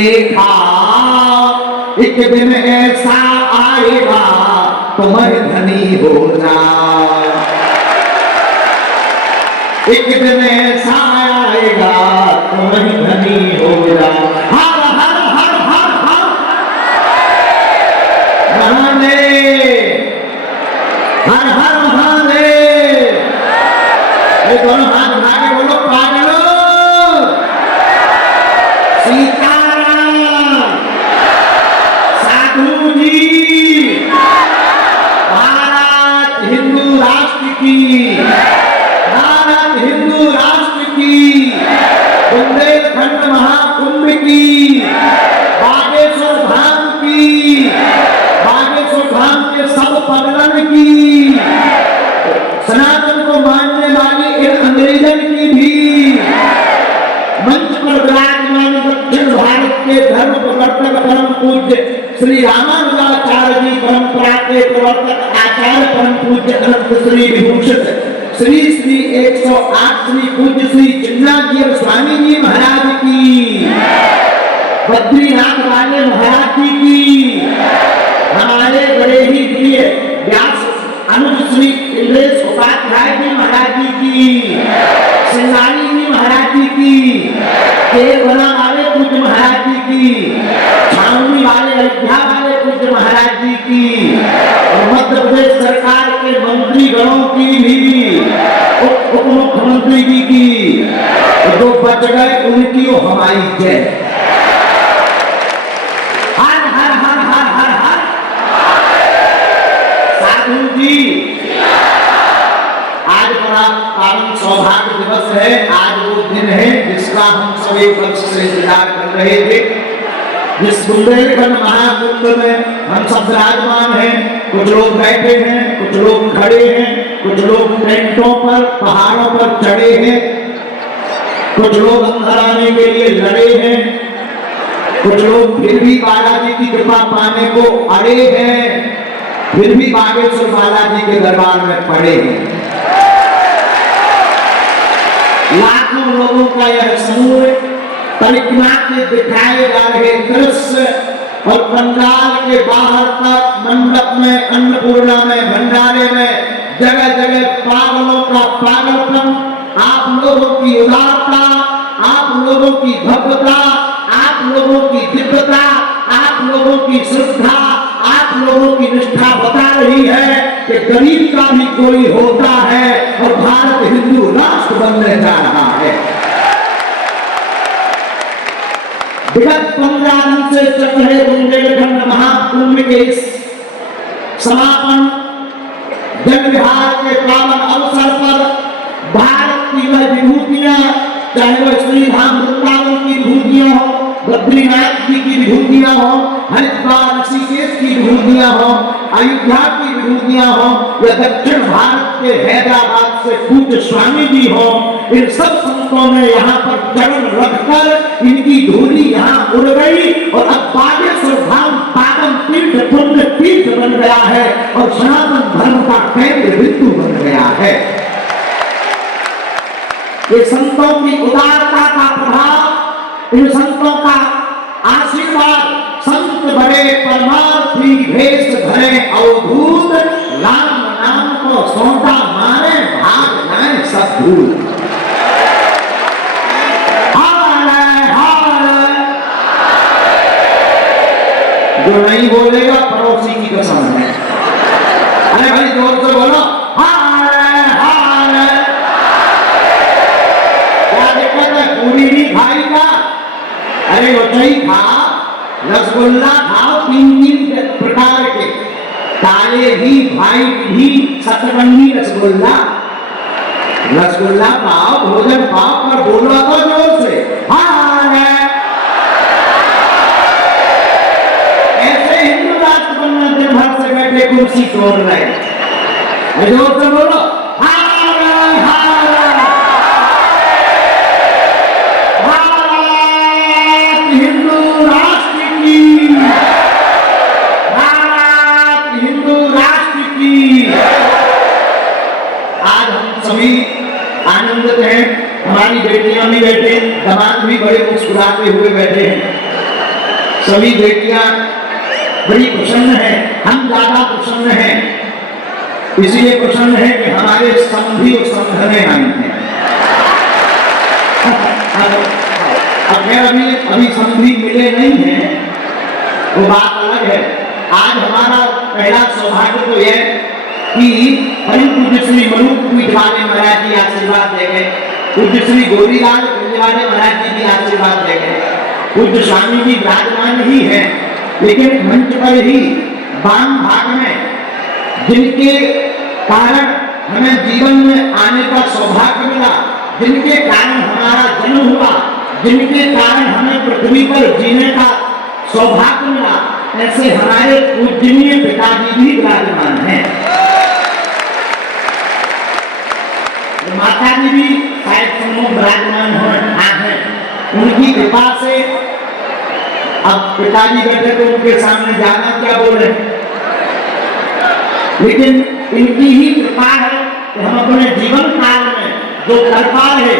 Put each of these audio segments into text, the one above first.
देखा एक दिन ऐसा आएगा तुम्हारे धनी हो जाए, एक दिन ऐसा आएगा तुम्हारे धनी हो जाए। हर हर हर हर हर महादेव, हर हर महादेव। ये दोनों हाथ उठा के बोलो पागलो सीताराम। साधु जी भारत हिंदू राष्ट्र की, भारत हिंदू राष्ट्र की, बुंदेलखंड महाकुंभ की, बागेश्वर धाम की, बागेश्वर धाम के सब पगलन की, सनातन को मानने वाली इन अंग्रेजन की भी, मंच पर विराजमान दक्षिण भारत के धर्म प्रवर्तक परम पूज्य श्री रामानुजाचार्य जी परंपरा के प्रवर्तक आचार्य परम पूज्य अनंत श्री विभूषित श्री श्री 108 श्री पूज्य श्री चिन्नाजी स्वामी जी महाराज की, बद्रीनाथ वाले महाराज जी की, हमारे बड़े ही प्रिय व्यास अनुज श्री इंद्रेश उपाध्याय जी महाराज जी की, सिंगारी जी महाराज जी की, केवला वाले पूज्य महाराज जी की, छावनी वाले अयोध्या वाले पूज्य महाराज जी की, और मध्य प्रदेश सरकार के मंत्री गणों की भी, उप मुख्यमंत्री जी की, जो बच गए उनकी हमारी जय। हर हर हर हर हर हर। साधु जी आज बड़ा पावन सौभाग्य दिवस है, आज वो दिन है जिसका हम सभी वर्ष से इंतजार कर रहे थे, जिस बुंदेलखंड महाकुंभ में हम सब विराजमान हैं। कुछ लोग बैठे हैं, कुछ लोग खड़े हैं, कुछ लोग टेंटों पर पहाड़ों पर चढ़े हैं, कुछ लोग अंदर आने के लिए लड़े हैं, कुछ लोग फिर भी बालाजी की कृपा पाने को अड़े हैं, फिर भी बागेश्वर बालाजी के दरबार में पड़े हैं। लाखों लोगों का यह समूह परिक्रमा के दिखाए जा रहे दृश्य और पंडाल के बाहर तक मंडप में, अन्नपूर्णा में, भंडारे में जगह जगह पागलों का पागलपन, आप लोगों की उदारता, आप लोगों की भव्यता, आप लोगों की दिव्यता, आप लोगों की श्रद्धा, आप लोगों की निष्ठा बता रही है कि गरीब का भी कोई होता है और भारत हिंदू राष्ट्र बनने जा रहा है। विगत 15 दिन से चल रहे बुंदेलखंड महाकुंभ के समापन जन विहार के पावन अवसर पर भारत की वह विभूतियां, चाहे वह श्री धाम वृंदावन की विभूतियां हो, बद्रीनाथ जी की विभूतियां हो, हरिद्वार ऋषिकेश की विभूतियां हो, अयोध्या की विभूतियां हो, या दक्षिण भारत के हैदराबाद से पूज्य स्वामी जी हो, इन सब संतों ने यहाँ पर चरण रखकर इनकी धूली यहाँ उड़ गई और अब बागेश्वर धाम पावन तीर्थ पुण्य तीर्थ बन गया है और सनातन धर्म का केंद्र बिंदु बन गया है। ये संतों की उदारता का प्रभाव, इन संतों का आशीर्वाद, संत बड़े परमार्थी भेष धरे अवधूत, राम नाम को सौंधा मारे भाग जाए सब भूल। जो नहीं बोलेगा पड़ोसी की कसम है। अरे भाई जोर से बोलो, क्या दिक्कत है? पूरी नहीं खाई का? अरे रोटी खा, रसगुल्ला खाओ 3 प्रकार के, काले भी, व्हाइट भी, सतरंगी रसगुल्ला, रसगुल्ला पाओ, भोजन पाओ, पर बोलो तो जोर से दिन भर से बैठे कुर्सी तोड़ रहे, जोर से बोलो भारत हिंदू राष्ट्र की, भारत हिंदू राष्ट्र की। आज हम सभी आनंदित हैं, हमारी बेटियां भी बैठे, दामाद भी बड़े मुस्कुराते हुए बैठे हैं। सभी बेटियां बड़ी प्रसन्न हैं, हम ज्यादा प्रसन्न हैं। इसलिए प्रसन्न है कि हमारे समधी और समधने आई हैं। अब अभी समधी मिले नहीं हैं, वो बात अलग है। आज हमारा पहला सौभाग्य तो यह कि परम पूज्य श्री मरूप पीठवाले महाराज जी आशीर्वाद दे गए, पूज्य श्री गोरीलाल गंजवाले महाराज जी भी आशीर्वाद दे गए। पूज्य स्वामी जी विराजमान ही है, लेकिन मंच पर ही वाम भाग में जिनके कारण हमें जीवन में आने का सौभाग्य मिला, जिनके कारण हमारा जन्म हुआ, जिनके कारण हमें पृथ्वी पर जीने का सौभाग्य मिला, ऐसे हमारे पूजनीय पिताजी भी विराजमान हैं। माता जी भी शायद सम्मुख विराजमान हैं। उनकी कृपा से अब पिताजी बैठे तो उनके सामने जाना क्या बोले, लेकिन इनकी ही कृपा है कि हम अपने जीवन काल में जो कर पा रहे,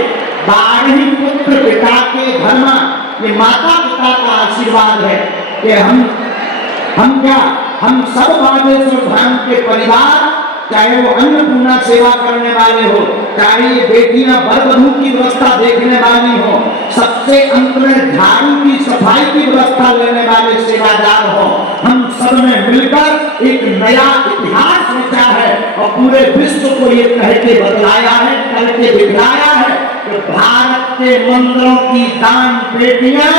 12 पुत्र पिता के घर में, ये माता पिता का आशीर्वाद है कि हम क्या, हम सब बागेश्वर धाम के परिवार, चाहे वो अन्नपूर्णा सेवा करने वाले हो, चाहे ये बेटियां वर वधू की व्यवस्था देखने वाली हो, सबसे अंत में झाड़ू की सफाई की व्यवस्था लेने वाले सेवादार हो, हम सब ने मिलकर एक नया इतिहास रचा है और पूरे विश्व को ये कह के बतलाया है, कह के दिखलाया है कि भारत के मंदिरों की दान पेटियां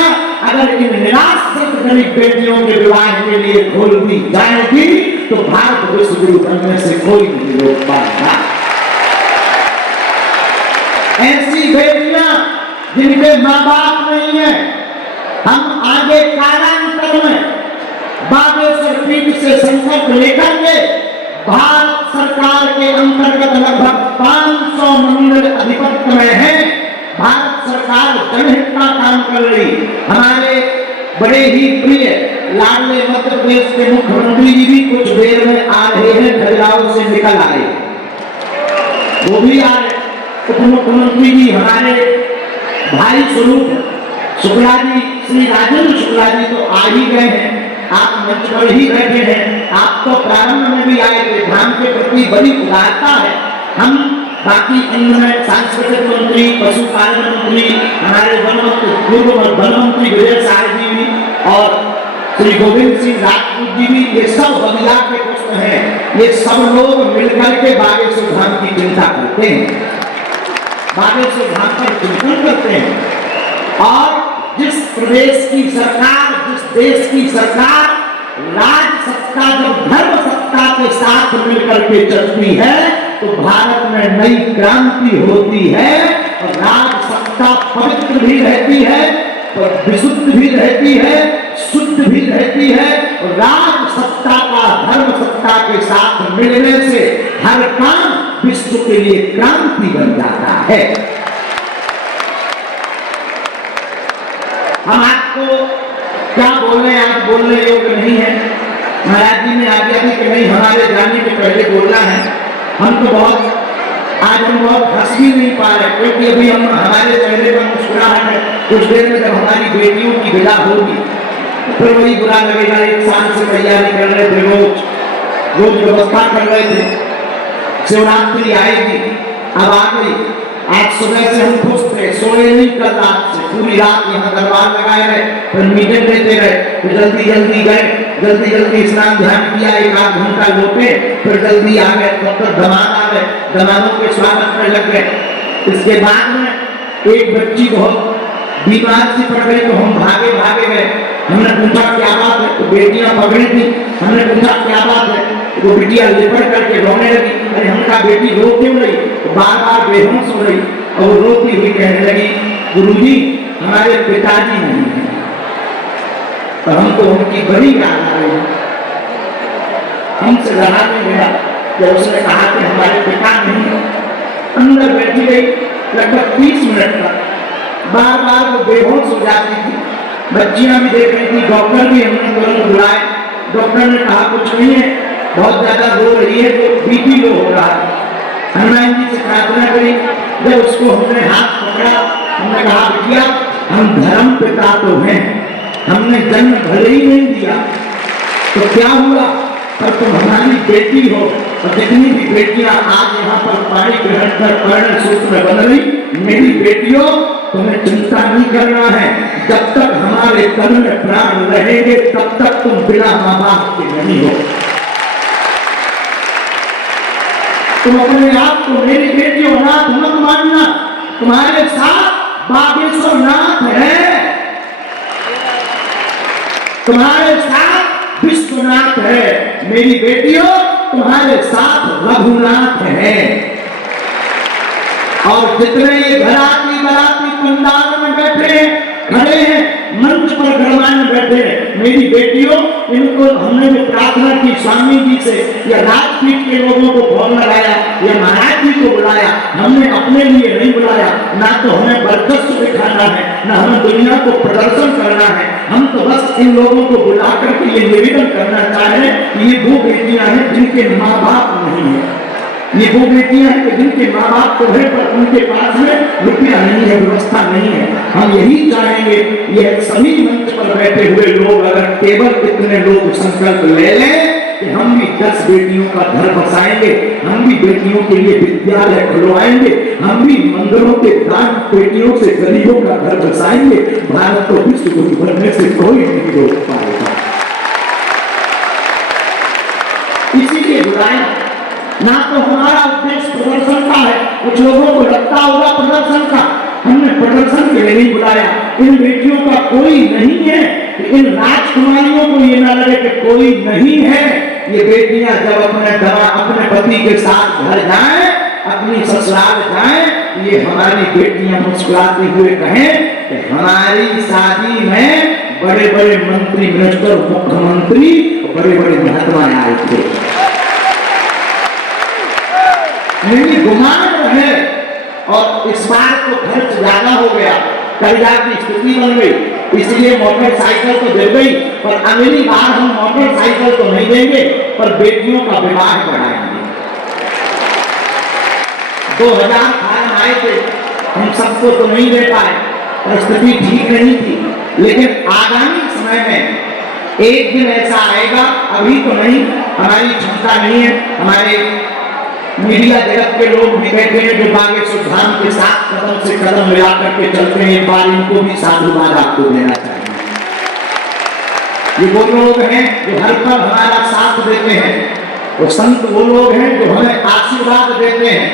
अगर इन निराश्रित गरीब बेटियों के विवाह के लिए खोल दी जाएगी तो भारत विश्व गुरु बनने से कोई नहीं रोक पाएगा। ऐसी बेटियां जिनके माँ बाप नहीं है, हम आगे कालांतर में बागेश्वर पीठ से संकल्प लेकर के भारत सरकार के अंतर्गत लगभग 500 मंदिर अधिपत्य में है। भारत सरकार जनहित का काम कर रही। हमारे बड़े ही प्रिय लाडले मध्य प्रदेश के मुख्यमंत्री जी भी कुछ देर में आ रहे हैं, खजुराहो से निकल आए, वो भी आ रहे। उप मुख्यमंत्री जी हमारे भाई स्वरूप शुक्ला जी, श्री राजेंद्र शुक्ला जी तो आ ही गए हैं, आप मंच पर ही बैठे हैं। आप तो प्रारंभ में भी आए थे, धाम के प्रति बड़ी उदारता है। हम बाकी इनमें सांस्कृतिक मंत्री, पशुपालन मंत्री, हमारे पूर्व वन मंत्री विजय साहब जी भी और श्री गोविंद सिंह राजपूत जी भी, ये सब बदला के पुष्प हैं। ये सब लोग मिलकर के बागेश्वर धाम की चिंता करते हैं, बागेश्वर धाम पर चिंतन करते हैं। और जिस प्रदेश की सरकार, जिस देश की सरकार राज सत्ता जब धर्म सत्ता के साथ मिलकर के चलती है तो भारत में नई क्रांति होती है और राज सत्ता पवित्र भी रहती है, विशुद्ध भी रहती है, शुद्ध भी रहती है। और राज सत्ता का धर्म सत्ता के साथ मिलने से हर काम विश्व के लिए क्रांति बन जाता है। हम आपको क्या बोलने, आज बोलने योग्य नहीं है। महाराज जी ने आज्ञा दी कि नहीं, हमारे जाने के पहले बोलना है। हम तो आज हम बहुत हंस भी नहीं पा रहे, क्योंकि अभी हम हमारे चेहरे पर मुस्कुराहट है। कुछ देर में जब हमारी बेटियों की विदा होगी फिर वही बुरा लगेगा। एक साल से तैयारी कर रहे थे, रोज व्यवस्था कर रहे थे, शिवरात्रि आएगी, अब आ गई। आज सुबह से हम खुश थे, सोए नहीं कल रात से, पूरी रात यहाँ दरबार लगाए रहे, फिर मीटिंग देते रहे, फिर जल्दी जल्दी गए, जल्दी जल्दी स्नान ध्यान किया, 1 आध घंटा लोटे, फिर जल्दी आ गए। तब तक दमाद आ गए, दमादों के स्वागत में लग गए। इसके बाद में एक बच्ची बहुत बीमार सी पड़ गई तो हम भागे भागे गए। हमने पूछा क्या बात है, तो बेटियां पकड़ी थी। हमने पूछा क्या बात है, वो बिटिया लिपट करके रोने लगी। अरे हम कहा बेटी रो क्यों रही, तो बार बार बेहोश हो रही और वो रोती हुई कहने लगी गुरुजी हमारे पिताजी नहीं है। तो हमको उनकी बड़ी याद आ रही। हमसे लड़ा नहीं गया जब उसने कहा कि हमारे पिता नहीं है। अंदर बैठी गई लगभग 30 मिनट तक, बार बार वो बेहोश हो जाती थी। बच्चियां भी देख रही थी, डॉक्टर भी हमने तुरंत बुलाए। डॉक्टर ने कहा कुछ नहीं है, बहुत ज्यादा रो रही है तो बीपी लो हो रहा है। हनुमान जी से प्रार्थना करी। जब उसको हमने हाथ पकड़ा, हमने कहा बिटिया हम धर्म पिता तो हैं, हमने जन्म भले ही नहीं दिया तो क्या हुआ, पर तुम हमारी बेटी हो। और जितनी भी बेटियां आज यहाँ पर पानी ग्रहण कर पर्ण सूत्र में बन रही, मेरी बेटियों तुम्हें चिंता नहीं करना है। जब तक हमारे तन में प्राण रहेंगे तब तक तुम बिना माँ बाप के नहीं हो। तुम अपने आप को मेरी बेटी हो नाथ मत मानना, तुम्हारे साथ बागेश्वर नाथ है, तुम्हारे साथ विश्वनाथ है। मेरी बेटियों तुम्हारे साथ रघुनाथ है। और जितने ये घराती बराती पंडाल में बैठे खड़े हैं, मंच पर गणमान्य बैठे हैं, मेरी बेटियों इनको हमने जो प्रार्थना की स्वामी जी से या राजपीठ के लोगों को फोन लगाया या महाराज जी को बुलाया, हमने अपने लिए नहीं बुलाया। ना तो हमें वर्चस्व दिखाना है, ना हमें दुनिया को प्रदर्शन करना है। हम तो बस इन लोगों को बुला करके ये निवेदन करना चाहे कि ये वो बेटियां हैं जिनके माँ बाप नहीं है, ये वो बेटियां हैं जिनके माँ बाप तो है पर उनके पास में रुपया नहीं है, व्यवस्था नहीं है। हम यही चाहेंगे, ये सभी मंच पर बैठे हुए लोग अगर केवल इतने लोग संकल्प ले लें कि हम भी 10 बेटियों का घर बसाएंगे, हम भी बेटियों के लिए विद्यालय खुलवाएंगे, हम भी मंदिरों के दान बेटियों से गरीबों का घर बसाएंगे, भारत को विश्व गुरु बनने से कोई नहीं रोक पाएगा। इसीलिए बुलाएं। ना तो हमारा उद्देश्य प्रदर्शन का है, कुछ लोगों को लगता होगा प्रदर्शन का, हमने प्रदर्शन के लिए नहीं बुलाया। इन बेटियों का कोई नहीं है, इन राजकुमारियों को ये ना लगे कि कोई नहीं है। ये बेटियां जब अपने पति के साथ घर जाएं, अपनी ससुराल जाएं, ये हमारी बेटियां मुस्कुराते हुए कहें कि हमारी शादी में बड़े बड़े मंत्री, मिनिस्टर, मुख्यमंत्री, बड़े बड़े महात्मा आए थे। गुमान है और इस बार तो खर्च ज्यादा हो गया, कर्जा की स्थिति बन गई, इसलिए मोटरसाइकिल तो दे गई, पर अगली बार हम मोटरसाइकिल तो नहीं देंगे पर बेटियों का विवाह बढ़ाएंगे। 2000 फार्म आए थे, हम सबको तो नहीं दे पाए, परिस्थिति ठीक नहीं थी, लेकिन आगामी समय में एक दिन ऐसा आएगा, अभी तो नहीं, हमारी क्षमता नहीं है। हमारे मीडिया जगत के लोग भी बैठे हैं जो बागेश्वर धाम के साथ कदम से कदम मिला करके चलते हैं, एक बार इनको भी साधुवाद आपको देना चाहिए। ये वो लोग हैं जो हर पल हमारा साथ देते हैं, वो संत वो लोग हैं जो हमें आशीर्वाद देते हैं।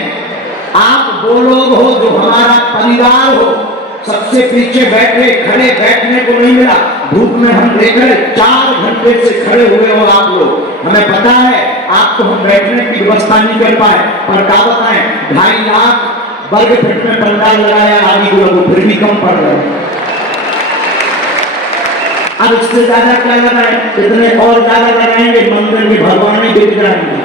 आप वो लोग हो जो हमारा परिवार हो, सबसे पीछे बैठे खड़े बैठने को नहीं मिला, धूप में हम देख रहे 4 घंटे से खड़े हुए हो आप लोग। हमें पता है आपको हम बैठने की व्यवस्था नहीं कर पाए, पर क्या बताएं, 2.5 लाख वर्ग फीट में पंडाल लगाया आदि लोगों, फिर भी कम पड़ रहे। अब इससे ज्यादा क्या लगाए, इतने और ज्यादा लगाएंगे, मंदिर के भगवान ही बिक जाएंगे,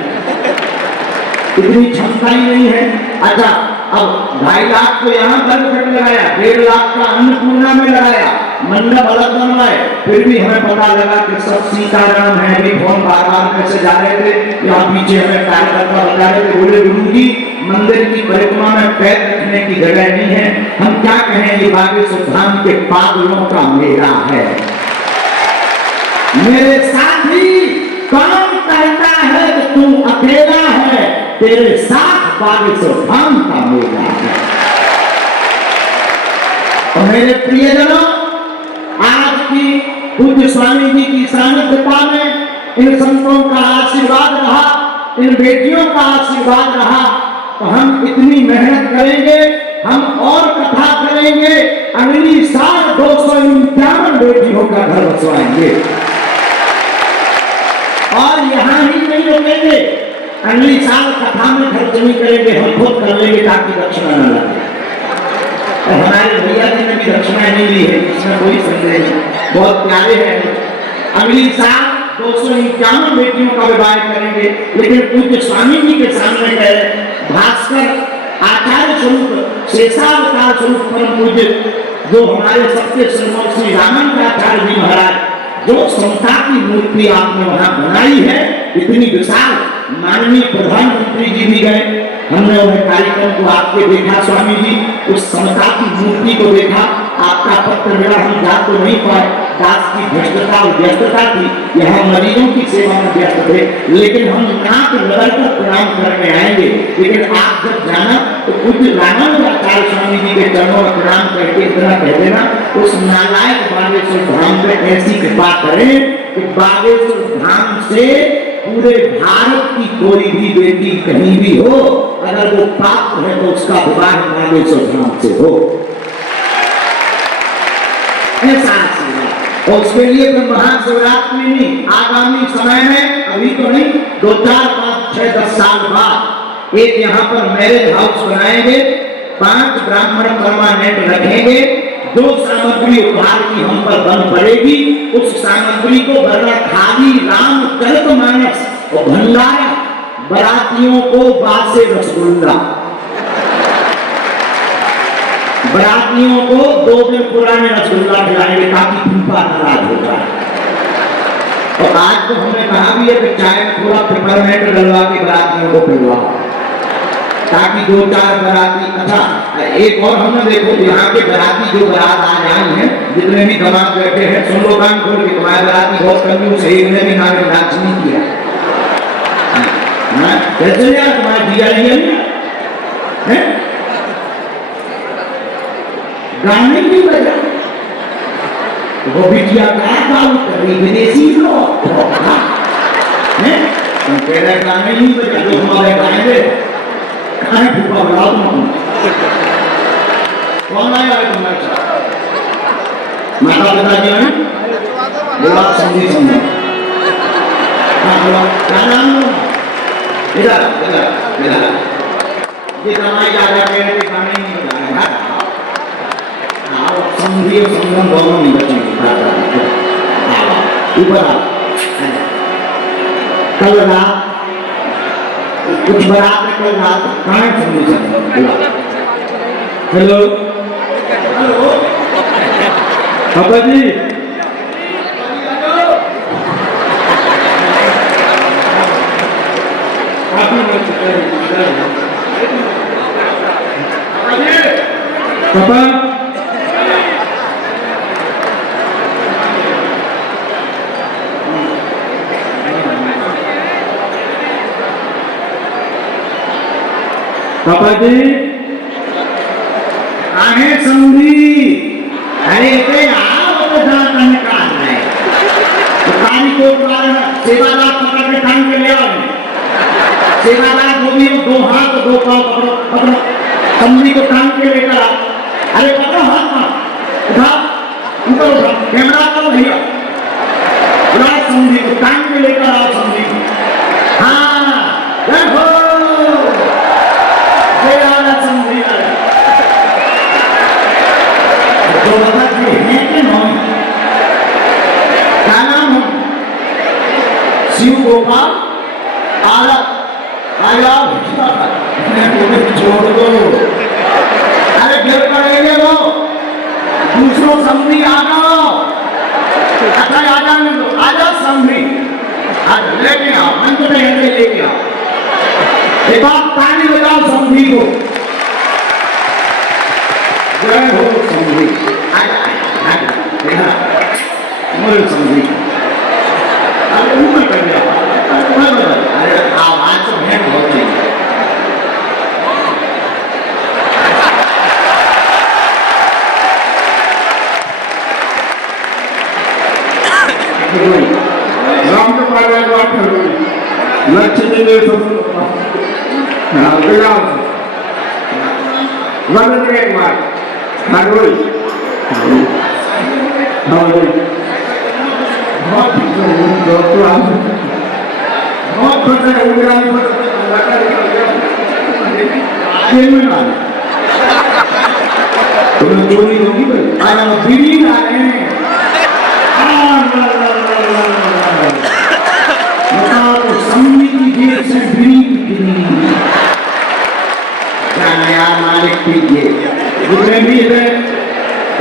इतनी क्षमता ही नहीं है। अच्छा, अब 2.5 लाख तो यहाँ वर्ग फीट लगाया, 1.5 लाख का अन्नपूर्णा में लगाया, मंडप अलग बनवाए, फिर भी हमें पता लगा कि सब सीताराम है। अभी फोन बार-बार मैसेज आ रहे थे, यहाँ पीछे हमें कार्यकर्ता बता रहे थे, बोले गुरु जी मंदिर की परिक्रमा में पैर रखने की जगह नहीं है। हम क्या कहें, ये बागेश्वर धाम के पागलों का मेला है। मेरे साथी कौन कहता है कि तू अकेला है, तेरे साथ बागेश्वर धाम का मेला है। और मेरे प्रियजनों, आज की पूज्य स्वामी जी की सानिध्यता में इन संतों का आशीर्वाद रहा, इन बेटियों का आशीर्वाद रहा, तो हम इतनी मेहनत करेंगे, हम और कथा करेंगे, अगली साल 251 बेटियों का घर बसवाएंगे। और यहाँ ही नहीं रुकेंगे, अगली साल कथा में खर्च नहीं करेंगे, हम खुद कर लेंगे ताकि दक्षिणा न लगे। हमारे भैया जी ने भी दक्षिणा नहीं ली है, इसमें कोई संदेह नहीं, बहुत प्यारे हैं। अगली साल 251 बेटियों का विवाह करेंगे, लेकिन पूज्य स्वामी जी के सामने कह रहे, भास्कर आचार्य स्वरूप शेषावतार स्वरूप परम पूज्य जो हमारे सबके श्रीमोद श्री रामानंद आचार्य जी महाराज, जो समता की मूर्ति आपने वहां बनाई है, इतनी विशाल, माननीय प्रधानमंत्री जी भी गए, हमने उन्हें कार्यक्रम को आपके देखा स्वामी जी, उस समता की मूर्ति को देखा, आपका पत्र मिला, हम जा तो नहीं पाए, दास की भ्रष्टता और व्यस्तता थी, यहाँ मरीजों की सेवा में व्यस्त थे, लेकिन हम नाक लगाकर प्रणाम करने आएंगे। लेकिन आप जब जाना तो पूज्य रामानुजाचार्य स्वामी जी के चरणों में प्रणाम करके इतना कह देना, उस नालायक बागेश्वर धाम पे ऐसी कृपा करें कि बागेश्वर धाम से पूरे भारत की कोई भी बेटी कहीं भी हो, अगर वो पात्र है तो उसका विवाह बागेश्वर धाम से हो। ऐसा और उसके लिए तो महाशिवरात्रि में नहीं, आगामी समय में, अभी तो नहीं, 2, 4, 5, 6, 10 साल बाद एक यहाँ पर मैरिज हाउस बनाएंगे, 5 ब्राह्मण परमानेंट रखेंगे। जो सामग्री उपहार की हम पर बन पड़ेगी, उस सामग्री को वरना खाली रामचरितमानस और भंडारा, बरातियों को बासे रसगुल्ला, बरातियों को 2 दिन पुराने रसगुल्ला खिलाएंगे ताकि फूफा नाराज हो जाए। और आज तो हमने कहा भी है कि चाय में थोड़ा पेपरमेंट डलवा के बरातियों को पिलवाओ, ताकि 2, 4 बराती। अच्छा, एक और हमने देखो, यहाँ के बराती जो बारात आज आए हैं, जितने भी दमाद बैठे हैं, सुन लो कान खोल के, तुम्हारे बराती बहुत कंजूस है, एक ने भी नाम नाच नहीं किया। कैसे यार तुम्हारे दिया नहीं है, गाने नहीं बजा, वो बिटिया क्या काम कर रही, विदेशी लोग तुम कह रहे गाने नहीं बजा, जो हमारे गाएंगे खाने फूफा बुला तुम। कौन आया है तुम्हारे साथ? माता पिता जी हैं, बुला समझी समझो। हाँ बुला, क्या नाम है? इधर इधर इधर, ये कमाई ज्यादा कह रहे गाने नहीं बजाए, समझी और समझन दोनों नहीं बचेंगे। ऊपर आ, कल रात कुछ बारात में, कल रात कहाँ समझी समझो। हेलो हेलो पापा जी, पापा पापा जी आहे समझी, अरे पे आओ तो जाता निकाल रहे तो काली को सेवादार पकड़ के टांग के ले आओ। सेवादार को भी 2 हाथ 2 पांव पकड़ो, पकड़ो समझी को टांग के लेकर आओ। अरे पकड़ो हाथ में, उठा ऊपर उठा, कैमरा करो भैया, बुला समझी को टांग के लेकर आओ। समझी हाँ जय हो, तो बता कि है कि नहीं, क्या नाम है? शिव गोपाल आलत आया, छोड़ दो, अरे गिर पड़ेंगे वो, दूसरों समझी आ जाओ। अच्छा आ जाने दो, आ जाओ समझी, आज लेके आओ, मन को लेके आओ, एक बात ताली बजाओ समझी को। जय हो समझी, मोर समझी, अरे ऊपर कर दिया, अरे आवाज तो भेंट हो गई। राम के पास बात कर रही, लक्ष्मी ने सब गया वन एक बार हरोई बहुत खुश है, तुम्हें चोरी होगी भाई, आया बीड़ी ला रहे हैं, समझी की जेब से बीड़ी निकली, मालिक पीजिए। जितने भी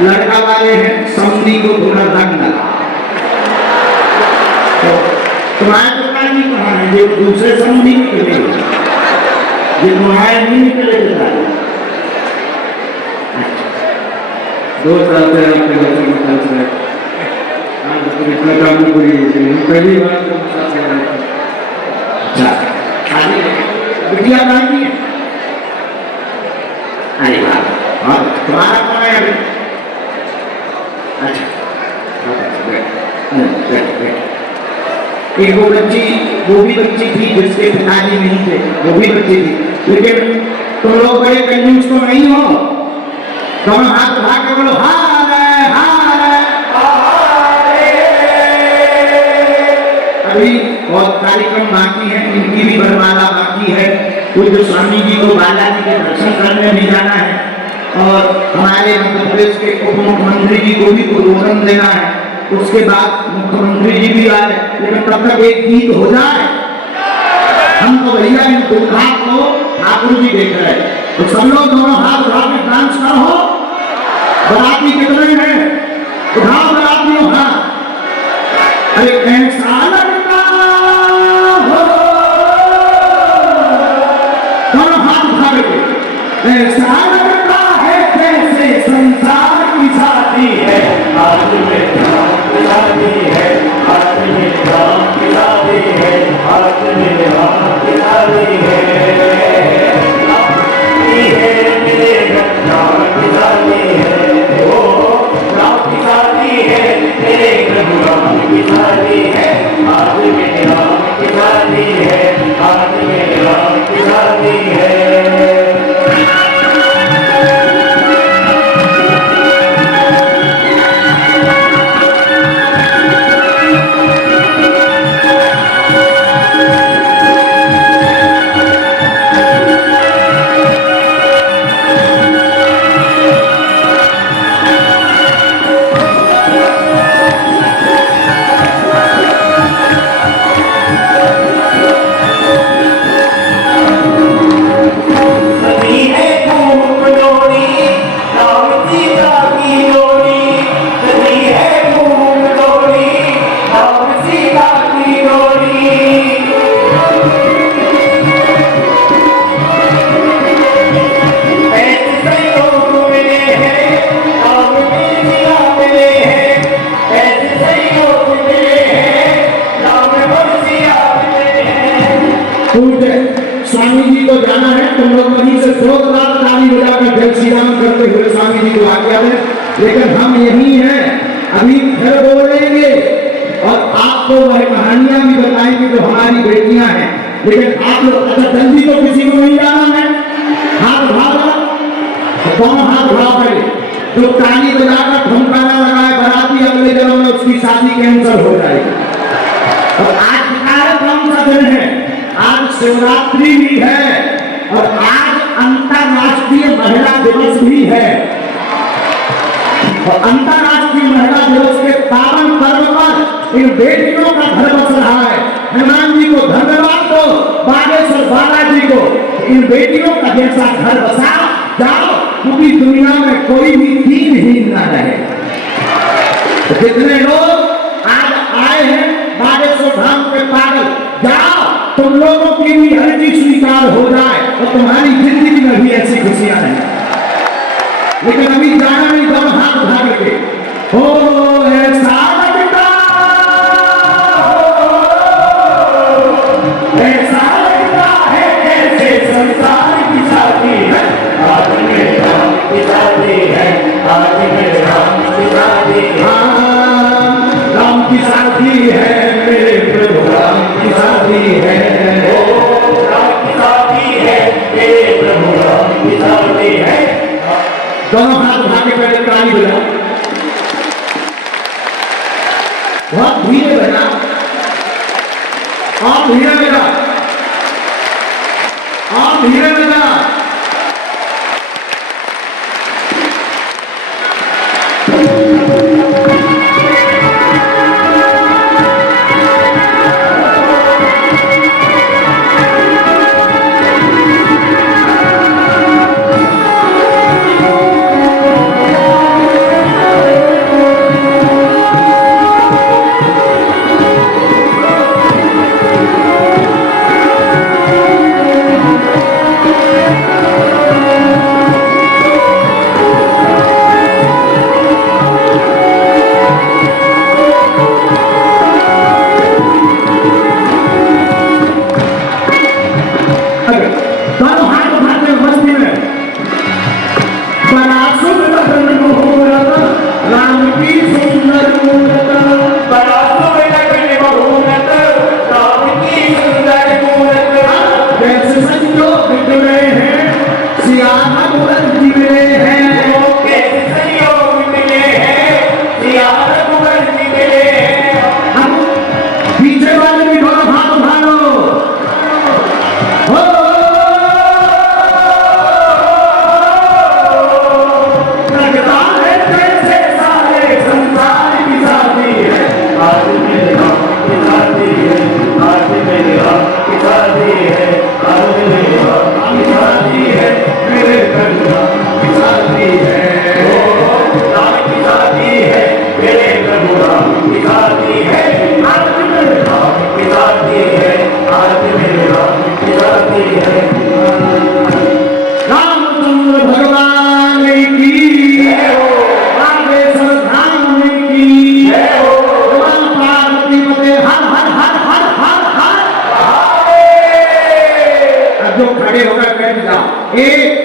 लड़का वाले हैं, समझी को थोड़ा रंग लगा। तो तुम्हारे पिताजी कहाँ है? जो दूसरे समझी निकले, ये तुम्हारे नहीं निकले पिताजी। 2 साल से आपके बच्चे निकल रहे, हाँ तो इतना काम तो कोई पहली बार तो साथ में आया था। अच्छा शादी बिटिया बनाई है। अरे वाह हाँ तुम्हारा कौन है अभी? अच्छा एक वो भी बच्ची थी जिसके पिताजी नहीं थे, वो भी बच्ची थी, लेकिन तुम लोग बड़े कंजूस तो नहीं हो। दोनों हाथ उठा के बोलो हारे हारे। अभी बहुत कार्यक्रम बाकी है, इनकी भी वरमाला बाकी है। पूज्य स्वामी जी को बालाजी के दर्शन करने नहीं जाना है और हमारे मध्य प्रदेश के उप मुख्यमंत्री जी को भी उद्बोधन देना है। उसके बाद मुख्यमंत्री जी भी आए, लेकिन तब तक एक गीत हो जाए। हम तो भैया इन दुर्गा को ठाकुर जी देख रहे हैं, तो सब लोग दोनों हाथ उठा के डांस करो। बराती कितने हैं? उठाओ बरातियों हाथ। अरे कैसा लगता हो, दोनों हाथ उठा के ऐसा लगता है जैसे संसार की शादी है। आज में राम की शादी है, आज में राम की शादी है, आज में राम की शादी है। मेरे राम की शादी है, ओ राम की शादी है, मेरे राम की शादी है, आज में राम की शादी है, आज में राम की शादी है। स्वामी जी को जाना है, तुम लोग वहीं से 2 रात ताली बजाकर जय श्री राम करते हुए स्वामी जी को आज्ञा दें। लेकिन हम यही हैं, अभी फिर बोलेंगे और आपको वह कहानियां भी बताएंगे जो हमारी बेटियां हैं। लेकिन आप लोग अच्छा जल्दी तो किसी को नहीं जाना है, हाथ उठाओ, दोनों हाथ उठाओ पहले। जो ताली बजाकर ठुमकाना लगाए बराती, अगले जन्म में उसकी शादी कैंसिल हो जाएगी। और आज कौन सा दिन है? आज शिवरात्रि भी है और आज अंतरराष्ट्रीय महिला दिवस भी है। और अंतरराष्ट्रीय महिला दिवस के पावन पर्व पर इन बेटियों का घर बस रहा है। हनुमान जी को धन्यवाद दो, बागेश्वर बालाजी को, इन बेटियों का जैसा घर बसा जाओ, क्योंकि दुनिया में कोई भी दीनहीन न रहे। तो जितने लोग आज आए हैं बागेश्वर धाम के पागल, जाओ तुम लोगों की भी अर्जी स्वीकार हो जाए और तुम्हारी जिंदगी में भी ऐसी खुशियां रहें। लेकिन अभी जाना नहीं, दोनों हाथ उठा करके हो ऐसा लगता हो, ऐसा लगता है जैसे संसार की शादी है। आज में राम की शादी है, आज में राम की शादी है, राम की शादी है, मेरे प्रभु राम की शादी है, राम की शादी है, मेरे प्रभु राम की शादी है। दोनों हाथ उठा के पहले ताली बजाओ, बहुत धीरे बजा और धीरे बजा और धीरे बजा। एक